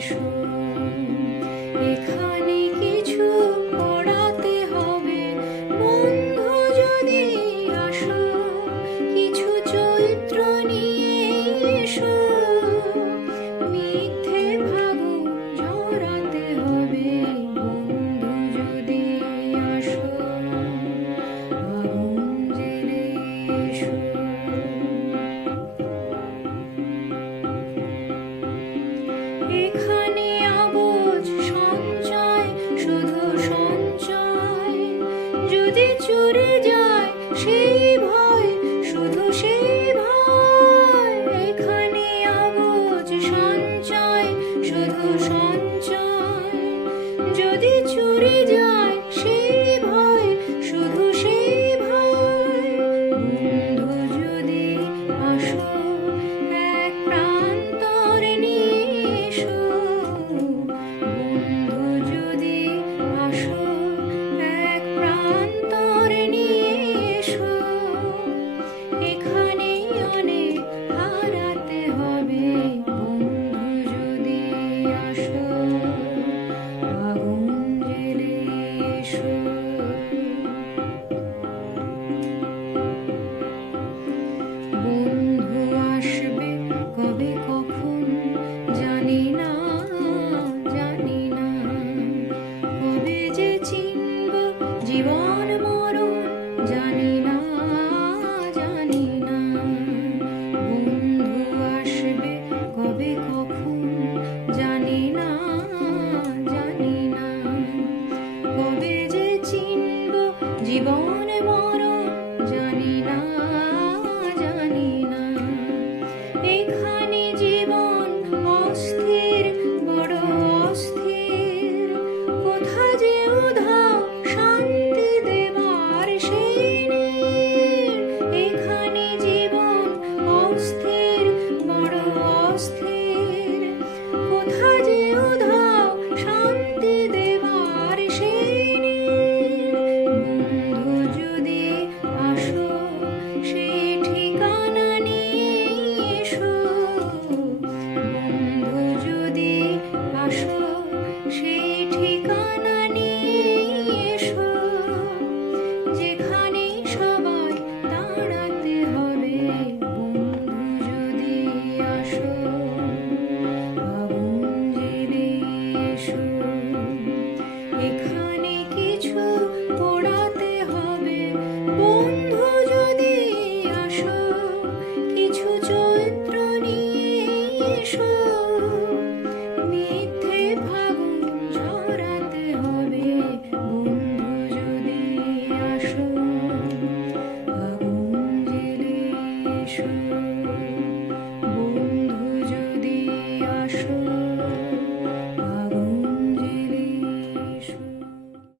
এসো, এখানে কিছু পড়াতে হবে বন্ধু যদি আসো, কিছু চরিত্র নিয়ে এসো, মিথ্যে ভাবুক ঝরাতে হবে বন্ধু যদি আসো, আগুন জেলে এসো। এখানে আবজ সঞ্চয়, শুধু সঞ্চয়, যদি চুরে যায় সেই ভয়, শুধু সেই ভয়। এখানে আবজ সঞ্চয়, শুধু সঞ্চয়, যদি চুরে যায় সেই ভয়, শুধু সেই ভয়। বন্ধু যদি আসো, এক প্রান্তর নিয়ে এসো, বন্ধু যদি আসো, এক প্রান্তর নিয়ে এসো, এখানে অনেক হারাতে হবে বন্ধু যদি আসো, আগুন জেলে এসো। বন্ধু আসবে কবে কখন জানি না, জানি না, কবে যে চিনব জীবন মরণ জানি না, জানি না। বন্ধু আসবে কবে কখন জানি না, জানি না, কবে যে চিনব জীবন মরণ জানি না, জানি না। এখানে জীবন অস্থির, বড় অস্থির, কোথা যে উধাও শান্তি দেবার সেই নেই। এখানে জীবন অস্থির, বড় অস্থির, কোথা যে উধাও শান্তি দেবার সেই নেই। বন্ধু যদি আসো, সেই ঠিকানা নিয়ে এসো, বন্ধু যদি আসো, সেই ঠিকানা নিয়ে এসো, যেখানে সবাই দাঁড়াতে হবে বন্ধু যদি আসো, আগুন জেলে এসো। এখানে কিছু পড়াতে হবে বন্ধু যদি আসো, কিছু চরিত্র নিয়ে এসো, মিথ্যে ভাবুক ঝরাতে হবে বন্ধু যদি আসো, আগুন জেলে এসো।